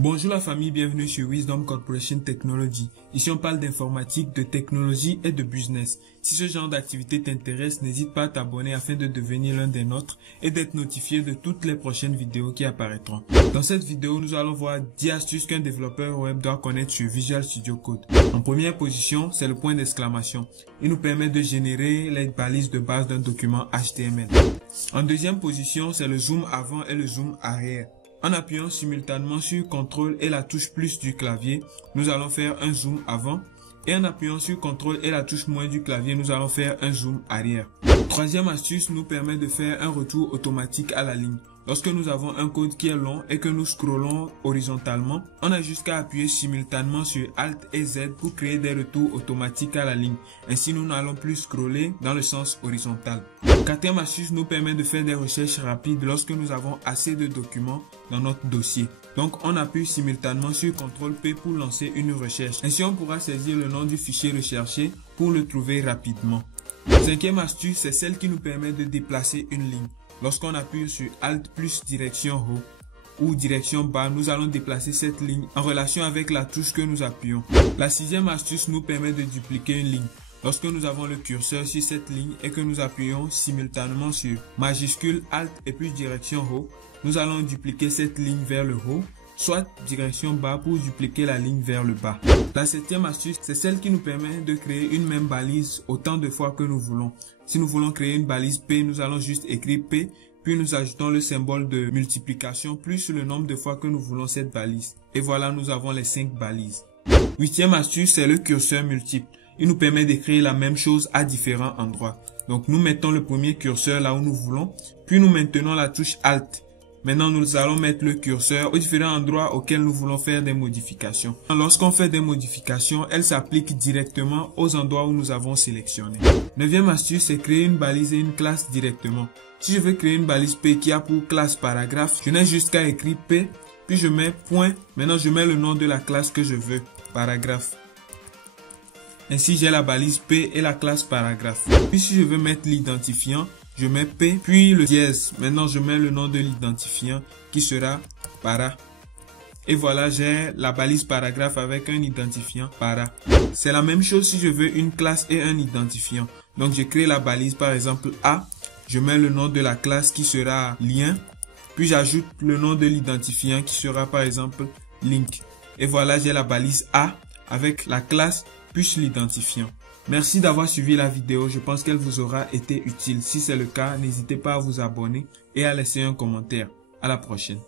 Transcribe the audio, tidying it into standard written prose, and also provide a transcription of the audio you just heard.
Bonjour la famille, bienvenue sur Wisdom Corporation Technology. Ici on parle d'informatique, de technologie et de business. Si ce genre d'activité t'intéresse, n'hésite pas à t'abonner afin de devenir l'un des nôtres et d'être notifié de toutes les prochaines vidéos qui apparaîtront. Dans cette vidéo, nous allons voir 10 astuces qu'un développeur web doit connaître sur Visual Studio Code. En première position, c'est le point d'exclamation. Il nous permet de générer les balises de base d'un document HTML. En deuxième position, c'est le zoom avant et le zoom arrière. En appuyant simultanément sur CTRL et la touche plus du clavier, nous allons faire un zoom avant. Et en appuyant sur CTRL et la touche moins du clavier, nous allons faire un zoom arrière. Troisième astuce nous permet de faire un retour automatique à la ligne. Lorsque nous avons un code qui est long et que nous scrollons horizontalement, on a jusqu'à appuyer simultanément sur Alt et Z pour créer des retours automatiques à la ligne. Ainsi, nous n'allons plus scroller dans le sens horizontal. Quatrième astuce nous permet de faire des recherches rapides lorsque nous avons assez de documents dans notre dossier. Donc, on appuie simultanément sur CTRL-P pour lancer une recherche. Ainsi, on pourra saisir le nom du fichier recherché pour le trouver rapidement. Cinquième astuce, c'est celle qui nous permet de déplacer une ligne. Lorsqu'on appuie sur Alt plus direction haut ou direction bas, nous allons déplacer cette ligne en relation avec la touche que nous appuyons. La sixième astuce nous permet de dupliquer une ligne. Lorsque nous avons le curseur sur cette ligne et que nous appuyons simultanément sur majuscule Alt et plus direction haut, nous allons dupliquer cette ligne vers le haut, soit direction bas pour dupliquer la ligne vers le bas. La septième astuce, c'est celle qui nous permet de créer une même balise autant de fois que nous voulons. Si nous voulons créer une balise P, nous allons juste écrire P, puis nous ajoutons le symbole de multiplication plus le nombre de fois que nous voulons cette balise. Et voilà, nous avons les 5 balises. Huitième astuce, c'est le curseur multiple. Il nous permet d'écrire la même chose à différents endroits. Donc nous mettons le premier curseur là où nous voulons, puis nous maintenons la touche Alt. Maintenant, nous allons mettre le curseur aux différents endroits auxquels nous voulons faire des modifications. Lorsqu'on fait des modifications, elles s'appliquent directement aux endroits où nous avons sélectionné. Neuvième astuce, c'est créer une balise et une classe directement. Si je veux créer une balise P qui a pour classe paragraphe, je n'ai juste qu'à écrire P, puis je mets point. Maintenant, je mets le nom de la classe que je veux, paragraphe. Ainsi, j'ai la balise P et la classe paragraphe. Puis si je veux mettre l'identifiant, je mets P, puis le dièse. Maintenant, je mets le nom de l'identifiant qui sera para. Et voilà, j'ai la balise paragraphe avec un identifiant para. C'est la même chose si je veux une classe et un identifiant. Donc, je crée la balise, par exemple A. Je mets le nom de la classe qui sera lien. Puis, j'ajoute le nom de l'identifiant qui sera, par exemple, link. Et voilà, j'ai la balise A avec la classe plus l'identifiant. Merci d'avoir suivi la vidéo, je pense qu'elle vous aura été utile. Si c'est le cas, n'hésitez pas à vous abonner et à laisser un commentaire. À la prochaine.